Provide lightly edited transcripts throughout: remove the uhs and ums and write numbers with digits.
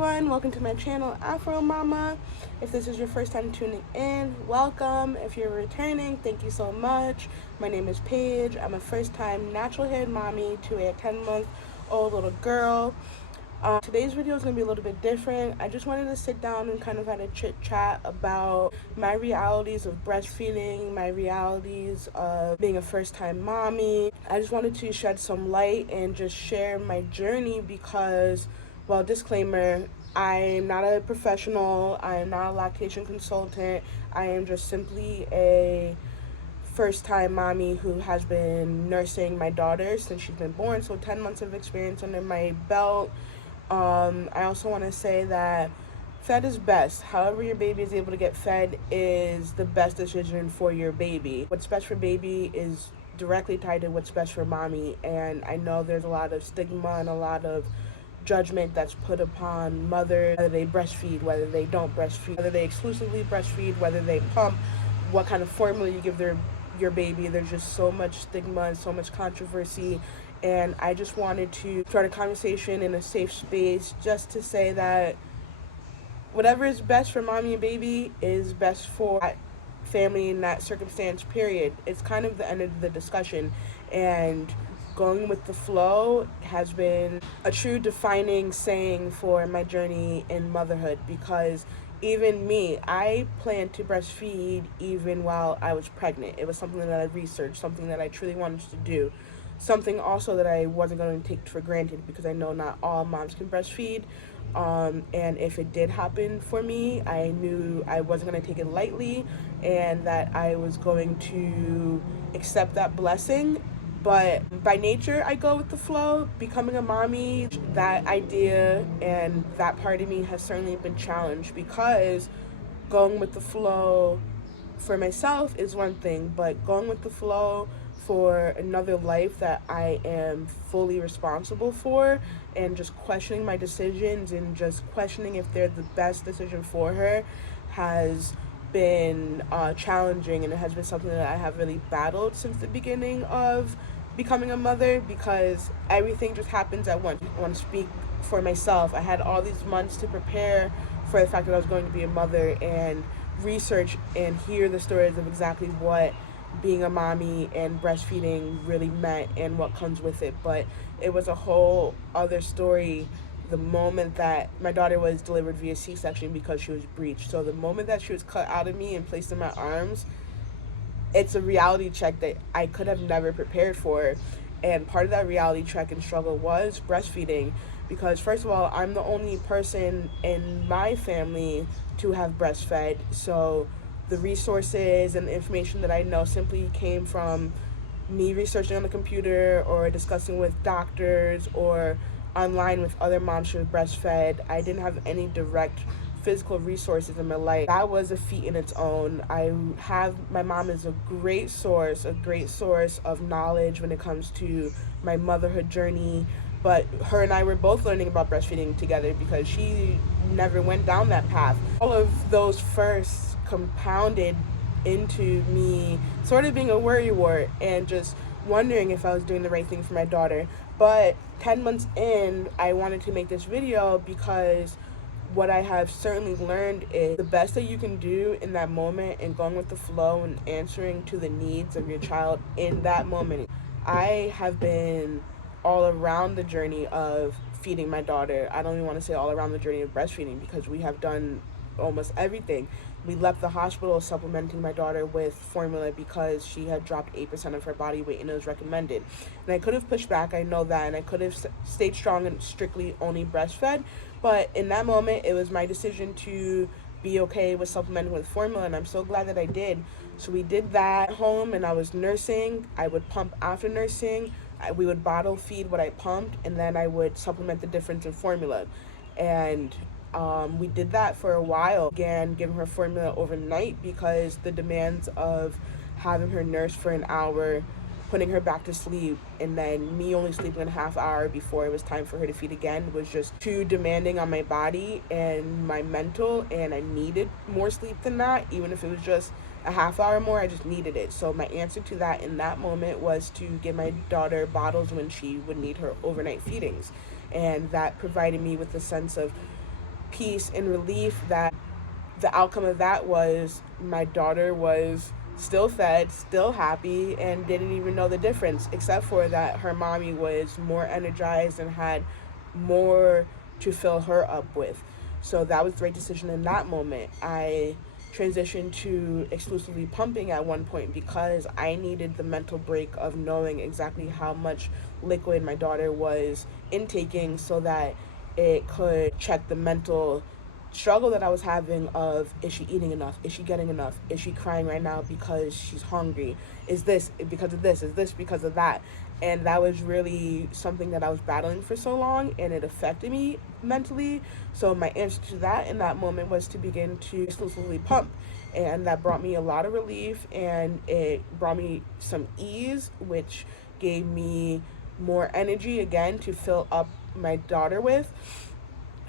everyone, welcome to my channel, Afro Mama. If this is your first time tuning in, welcome. If you're returning, thank you so much. My name is Paige. I'm a first-time natural-haired mommy to a 10-month-old little girl. Today's video is going to be a little bit different. I just wanted to sit down and kind of have a chit-chat about my realities of breastfeeding, my realities of being a first-time mommy. I just wanted to shed some light and just share my journey because, well, disclaimer, I'm not a professional, I am not a lactation consultant, I am just simply a first-time mommy who has been nursing my daughter since she's been born, so 10 months of experience under my belt. I also want to say that fed is best. However your baby is able to get fed is the best decision for your baby. What's best for baby is directly tied to what's best for mommy, and I know there's a lot of stigma and a lot of judgment that's put upon mothers, whether they breastfeed, whether they don't breastfeed, whether they exclusively breastfeed, whether they pump, what kind of formula you give your baby. There's just so much stigma and so much controversy, and I just wanted to start a conversation in a safe space just to say that whatever is best for mommy and baby is best for that family in that circumstance, period. It's kind of the end of the discussion, and going with the flow has been a true defining saying for my journey in motherhood, because even me, I planned to breastfeed even while I was pregnant. It was something that I researched, something that I truly wanted to do, something also that I wasn't going to take for granted because I know not all moms can breastfeed. And if it did happen for me, I knew I wasn't going to take it lightly and that I was going to accept that blessing. But by nature, I go with the flow. Becoming a mommy, that idea and that part of me has certainly been challenged, because going with the flow for myself is one thing, but going with the flow for another life that I am fully responsible for, and just questioning my decisions and just questioning if they're the best decision for her, has been challenging, and it has been something that I have really battled since the beginning of becoming a mother, because everything just happens at once. I want to speak for myself. I had all these months to prepare for the fact that I was going to be a mother and research and hear the stories of exactly what being a mommy and breastfeeding really meant and what comes with it. But it was a whole other story the moment that my daughter was delivered via C-section, because she was breached. So the moment that she was cut out of me and placed in my arms, it's a reality check that I could have never prepared for. And part of that reality check and struggle was breastfeeding, because first of all, I'm the only person in my family to have breastfed. So the resources and the information that I know simply came from me researching on the computer or discussing with doctors or online with other moms who have breastfed. I didn't have any direct physical resources in my life. That was a feat in its own. My mom is a great source of knowledge when it comes to my motherhood journey, but her and I were both learning about breastfeeding together because she never went down that path. All of those firsts compounded into me sort of being a worrywart and just wondering if I was doing the right thing for my daughter. But 10 months in, I wanted to make this video because what I have certainly learned is the best that you can do in that moment and going with the flow and answering to the needs of your child in that moment. I have been all around the journey of feeding my daughter. I don't even want to say all around the journey of breastfeeding, because we have done almost everything. We left the hospital supplementing my daughter with formula because she had dropped 8% of her body weight and it was recommended. And I could have pushed back, I know that, and I could have stayed strong and strictly only breastfed. But in that moment, it was my decision to be okay with supplementing with formula, and I'm so glad that I did. So we did that at home, and I was nursing. I would pump after nursing. We would bottle feed what I pumped, and then I would supplement the difference in formula. And we did that for a while. Began giving her formula overnight because the demands of having her nurse for an hour, putting her back to sleep, and then me only sleeping a half hour before it was time for her to feed again was just too demanding on my body and my mental, and I needed more sleep than that. Even if it was just a half hour more, I just needed it. So my answer to that in that moment was to give my daughter bottles when she would need her overnight feedings, and that provided me with a sense of peace and relief that the outcome of that was my daughter was still fed, still happy, and didn't even know the difference, except for that her mommy was more energized and had more to fill her up with. So that was the right decision in that moment. I transitioned to exclusively pumping at one point because I needed the mental break of knowing exactly how much liquid my daughter was intaking so that it could check the mental struggle that I was having of, is she eating enough? Is she getting enough? Is she crying right now because she's hungry? Is this because of this? Is this because of that? And that was really something that I was battling for so long, and it affected me mentally. So my answer to that in that moment was to begin to exclusively pump. And that brought me a lot of relief, and it brought me some ease, which gave me more energy again to fill up my daughter with.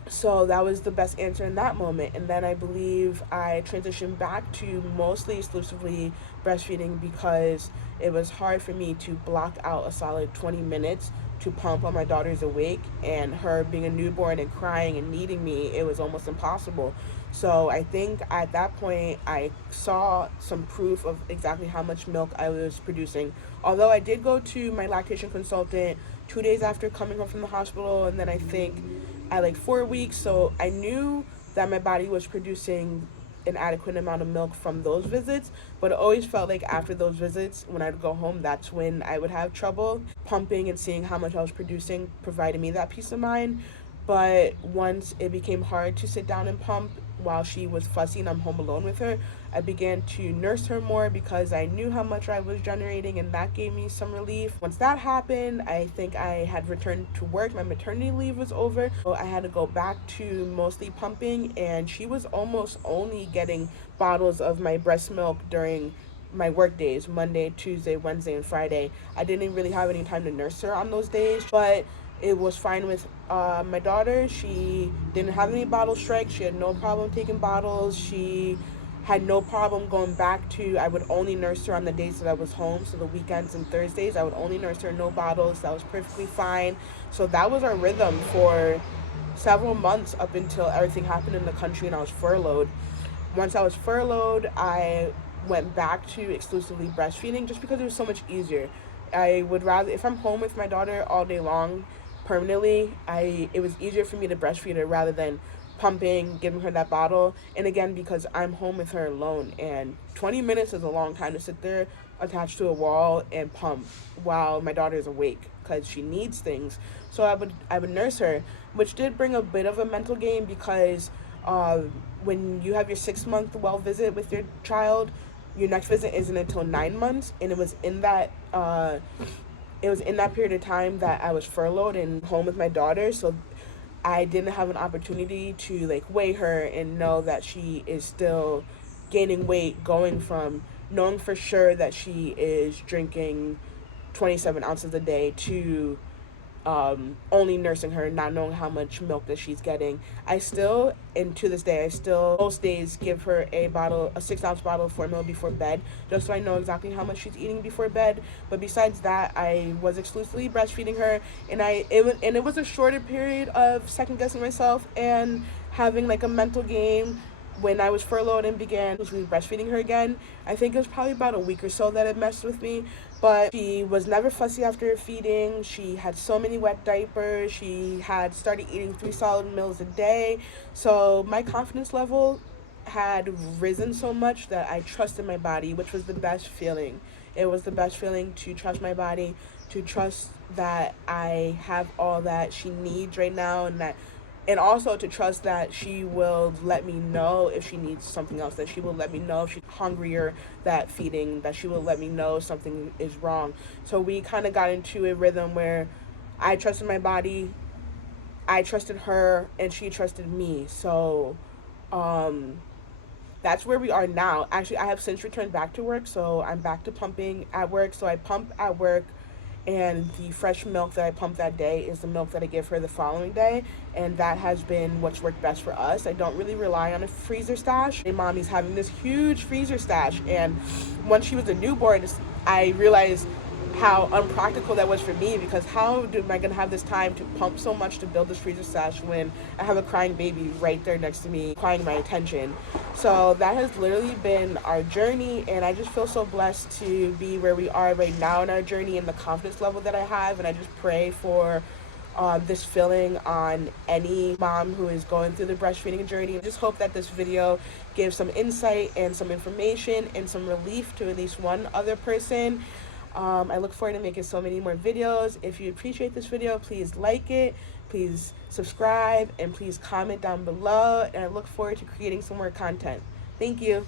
So that was the best answer in that moment. And then I believe I transitioned back to mostly exclusively breastfeeding because it was hard for me to block out a solid 20 minutes to pump while my daughter's awake, and her being a newborn and crying and needing me, it was almost impossible. So I think at that point I saw some proof of exactly how much milk I was producing. Although I did go to my lactation consultant 2 days after coming home from the hospital, and then I think at like 4 weeks. So I knew that my body was producing an adequate amount of milk from those visits, but it always felt like after those visits, when I'd go home, that's when I would have trouble. Pumping and seeing how much I was producing provided me that peace of mind. But once it became hard to sit down and pump while she was fussy and I'm home alone with her, I began to nurse her more because I knew how much I was generating, and that gave me some relief. Once that happened, I think I had returned to work. My maternity leave was over, so I had to go back to mostly pumping, and she was almost only getting bottles of my breast milk during my work days, Monday, Tuesday, Wednesday, and Friday. I didn't really have any time to nurse her on those days, but it was fine with my daughter. She didn't have any bottle strikes. She had no problem taking bottles. She had no problem going back to, I would only nurse her on the days that I was home. So the weekends and Thursdays, I would only nurse her, no bottles. That was perfectly fine. So that was our rhythm for several months up until everything happened in the country and I was furloughed. Once I was furloughed, I went back to exclusively breastfeeding just because it was so much easier. I would rather, if I'm home with my daughter all day long permanently, it was easier for me to breastfeed her rather than pumping, giving her that bottle. And again, because I'm home with her alone, and 20 minutes is a long time to sit there attached to a wall and pump while my daughter is awake because she needs things. So I would nurse her, which did bring a bit of a mental game because when you have your 6-month well visit with your child, your next visit isn't until 9 months, and it was in that period of time that I was furloughed and home with my daughter. So I didn't have an opportunity to like weigh her and know that she is still gaining weight, going from knowing for sure that she is drinking 27 ounces a day to only nursing her, not knowing how much milk that she's getting. I still, and to this day, most days give her a 6-ounce bottle of formula before bed, just so I know exactly how much she's eating before bed. But besides that, I was exclusively breastfeeding her, and it was a shorter period of second guessing myself and having like a mental game. When I was furloughed and began breastfeeding her again, I think it was probably about a week or so that it messed with me. But she was never fussy after feeding. She had so many wet diapers. She had started eating 3 solid meals a day. So my confidence level had risen so much that I trusted my body, which was the best feeling. It was the best feeling to trust my body, to trust that I have all that she needs right now, and also to trust that she will let me know if she needs something else, that she will let me know if she's hungrier that feeding, that she will let me know if something is wrong. So we kind of got into a rhythm where I trusted my body, I trusted her, and she trusted me. So that's where we are now. Actually, I have since returned back to work, so I'm back to pumping at work. So I pump at work, and the fresh milk that I pump that day is the milk that I give her the following day, and that has been what's worked best for us. I don't really rely on a freezer stash. My mommy's having this huge freezer stash, and once she was a newborn, I realized how unpractical that was for me, because how am I going to have this time to pump so much to build this freezer stash when I have a crying baby right there next to me crying my attention. So that has literally been our journey, and I just feel so blessed to be where we are right now in our journey and the confidence level that I have. And I just pray for this feeling on any mom who is going through the breastfeeding journey. I just hope that this video gives some insight and some information and some relief to at least one other person. I look forward to making so many more videos. If you appreciate this video, please like it, please subscribe, and please comment down below. And I look forward to creating some more content. Thank you.